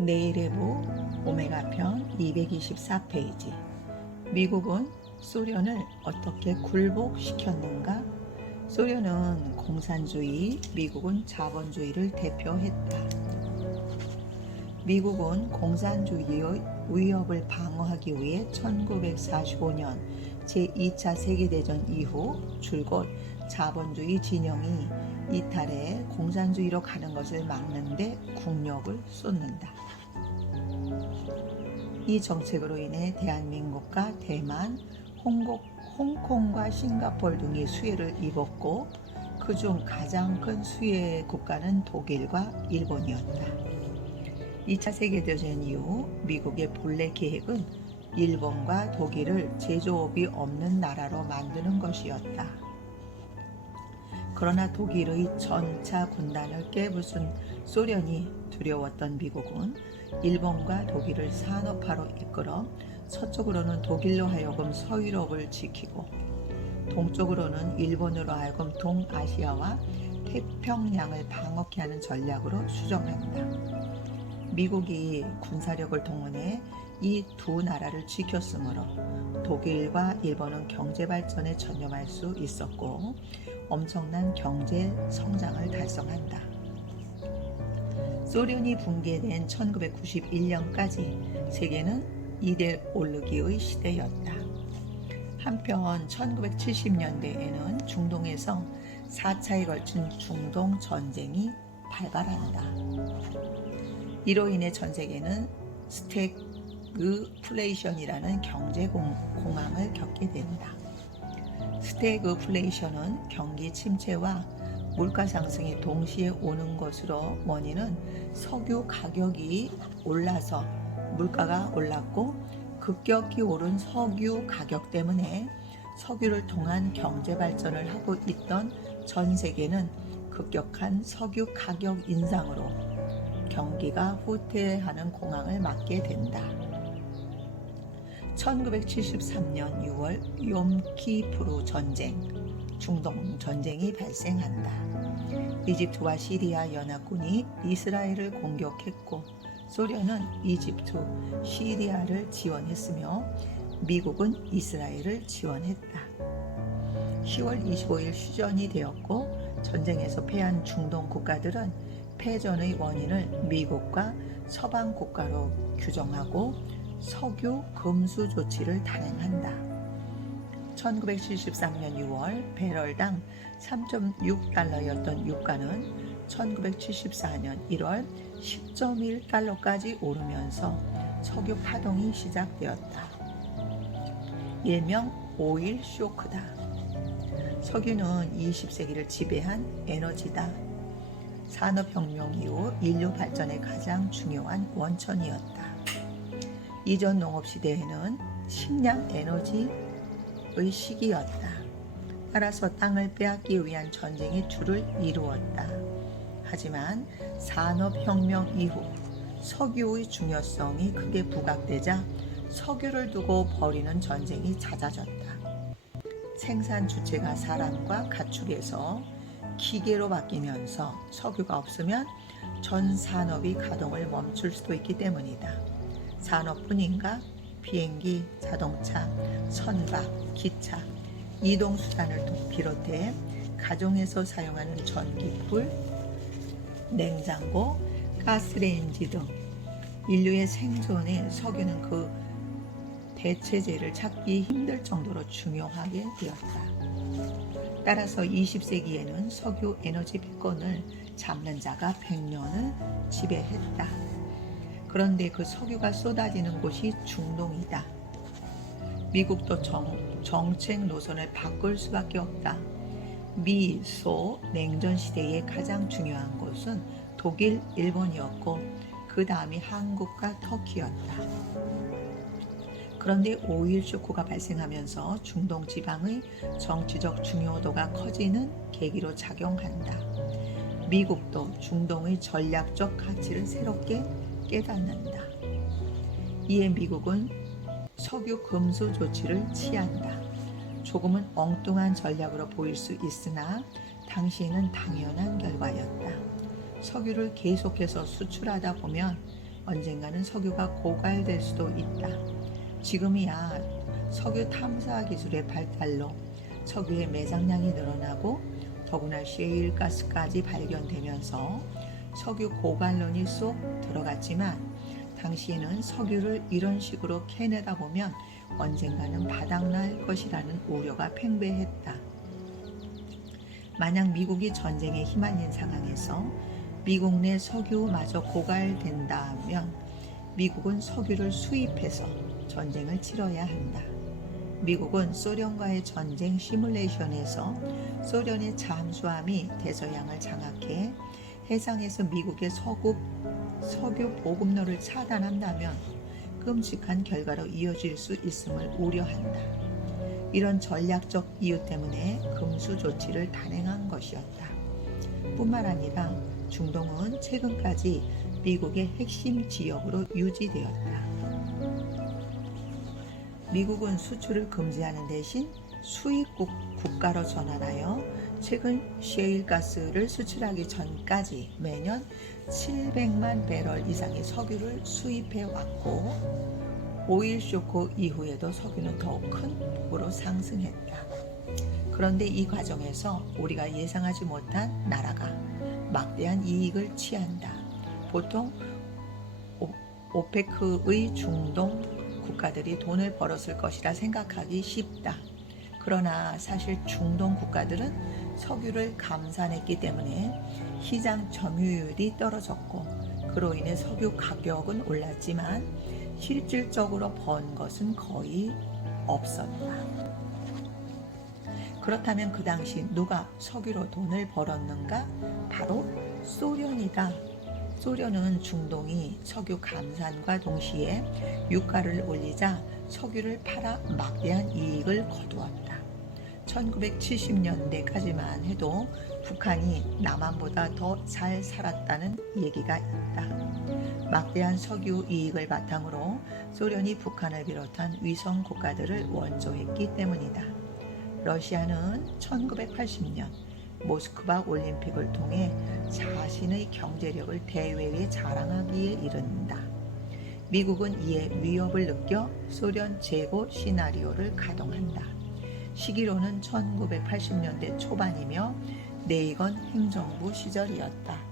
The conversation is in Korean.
내일의 부 오메가편 224페이지. 미국은 소련을 어떻게 굴복시켰는가? 소련은 공산주의, 미국은 자본주의를 대표했다. 미국은 공산주의의 위협을 방어하기 위해 1945년 제2차 세계대전 이후 줄곧 자본주의 진영이 이탈해 공산주의로 가는 것을 막는 데 국력을 쏟는다. 이 정책으로 인해 대한민국과 대만, 홍콩과 싱가포르 등이 수혜를 입었고 그중 가장 큰 수혜 국가는 독일과 일본이었다. 2차 세계대전 이후 미국의 본래 계획은 일본과 독일을 제조업이 없는 나라로 만드는 것이었다. 그러나 독일의 전차 군단을 깨부순 소련이 두려웠던 미국은 일본과 독일을 산업화로 이끌어 서쪽으로는 독일로 하여금 서유럽을 지키고 동쪽으로는 일본으로 하여금 동아시아와 태평양을 방어케 하는 전략으로 수정한다. 미국이 군사력을 동원해 이 두 나라를 지켰으므로 독일과 일본은 경제 발전에 전념할 수 있었고 엄청난 경제 성장을 달성한다. 소련이 붕괴된 1991년까지 세계는 이데올로기의 시대였다. 한편 1970년대에는 중동에서 4차에 걸친 중동 전쟁이 발발한다. 이로 인해 전 세계는 스태그플레이션이라는 경제 공황을 겪게 된다. 스태그플레이션은 경기 침체와 물가 상승이 동시에 오는 것으로 원인은 석유 가격이 올라서 물가가 올랐고 급격히 오른 석유 가격 때문에 석유를 통한 경제 발전을 하고 있던 전 세계는 급격한 석유 가격 인상으로 경기가 후퇴하는 공황을 맞게 된다. 1973년 6월 욤키푸르 전쟁, 중동 전쟁이 발생한다. 이집트와 시리아 연합군이 이스라엘을 공격했고 소련은 이집트, 시리아를 지원했으며 미국은 이스라엘을 지원했다. 10월 25일 휴전이 되었고 전쟁에서 패한 중동 국가들은 패전의 원인을 미국과 서방 국가로 규정하고 석유 금수 조치를 단행한다. 1973년 6월 배럴당 3.6달러였던 유가는 1974년 1월 10.1달러까지 오르면서 석유 파동이 시작되었다. 일명 오일 쇼크다. 석유는 20세기를 지배한 에너지다. 산업혁명 이후 인류 발전의 가장 중요한 원천이었다. 이전 농업시대에는 식량 에너지의 시기였다. 따라서 땅을 빼앗기 위한 전쟁이 주를 이루었다. 하지만 산업혁명 이후 석유의 중요성이 크게 부각되자 석유를 두고 벌이는 전쟁이 잦아졌다. 생산 주체가 사람과 가축에서 기계로 바뀌면서 석유가 없으면 전 산업이 가동을 멈출 수도 있기 때문이다. 산업뿐인가 비행기, 자동차, 선박, 기차, 이동수단을 비롯해 가정에서 사용하는 전기불, 냉장고, 가스레인지 등 인류의 생존에 석유는 그 대체제를 찾기 힘들 정도로 중요하게 되었다. 따라서 20세기에는 석유 에너지 패권을 잡는 자가 100년을 지배했다. 그런데 그 석유가 쏟아지는 곳이 중동이다. 미국도 정책 노선을 바꿀 수밖에 없다. 미, 소 냉전 시대의 가장 중요한 곳은 독일, 일본이었고 그 다음이 한국과 터키였다. 그런데 오일 쇼크가 발생하면서 중동 지방의 정치적 중요도가 커지는 계기로 작용한다. 미국도 중동의 전략적 가치를 새롭게 깨닫는다. 이에 미국은 석유 금수 조치를 취한다. 조금은 엉뚱한 전략으로 보일 수 있으나 당시에는 당연한 결과였다. 석유를 계속해서 수출하다 보면 언젠가는 석유가 고갈될 수도 있다. 지금이야 석유 탐사 기술의 발달로 석유의 매장량이 늘어나고 더구나 셰일 가스까지 발견되면서 석유 고갈론이 쏙 들어갔지만 당시에는 석유를 이런 식으로 캐내다 보면 언젠가는 바닥날 것이라는 우려가 팽배했다. 만약 미국이 전쟁에 휘말린 상황에서 미국 내 석유마저 고갈된다면 미국은 석유를 수입해서 전쟁을 치러야 한다. 미국은 소련과의 전쟁 시뮬레이션에서 소련의 잠수함이 대서양을 장악해 해상에서 미국의 석유 보급로를 차단한다면 끔찍한 결과로 이어질 수 있음을 우려한다. 이런 전략적 이유 때문에 금수 조치를 단행한 것이었다. 뿐만 아니라 중동은 최근까지 미국의 핵심 지역으로 유지되었다. 미국은 수출을 금지하는 대신 수입국 국가로 전환하여 최근 셰일 가스를 수출하기 전까지 매년 700만 배럴 이상의 석유를 수입해 왔고 오일 쇼크 이후에도 석유는 더욱 큰 폭으로 상승했다. 그런데 이 과정에서 우리가 예상하지 못한 나라가 막대한 이익을 취한다. 보통 오페크의 중동 국가들이 돈을 벌었을 것이라 생각하기 쉽다. 그러나 사실 중동 국가들은 석유를 감산했기 때문에 시장 점유율이 떨어졌고 그로 인해 석유 가격은 올랐지만 실질적으로 번 것은 거의 없었다. 그렇다면 그 당시 누가 석유로 돈을 벌었는가? 바로 소련이다. 소련은 중동이 석유 감산과 동시에 유가를 올리자 석유를 팔아 막대한 이익을 거두었다. 1970년대까지만 해도 북한이 남한보다 더 잘 살았다는 얘기가 있다. 막대한 석유 이익을 바탕으로 소련이 북한을 비롯한 위성 국가들을 원조했기 때문이다. 러시아는 1980년 모스크바 올림픽을 통해 자신의 경제력을 대외에 자랑하기에 이른다. 미국은 이에 위협을 느껴 소련 재고 시나리오를 가동한다. 시기로는 1980년대 초반이며 레이건 행정부 시절이었다.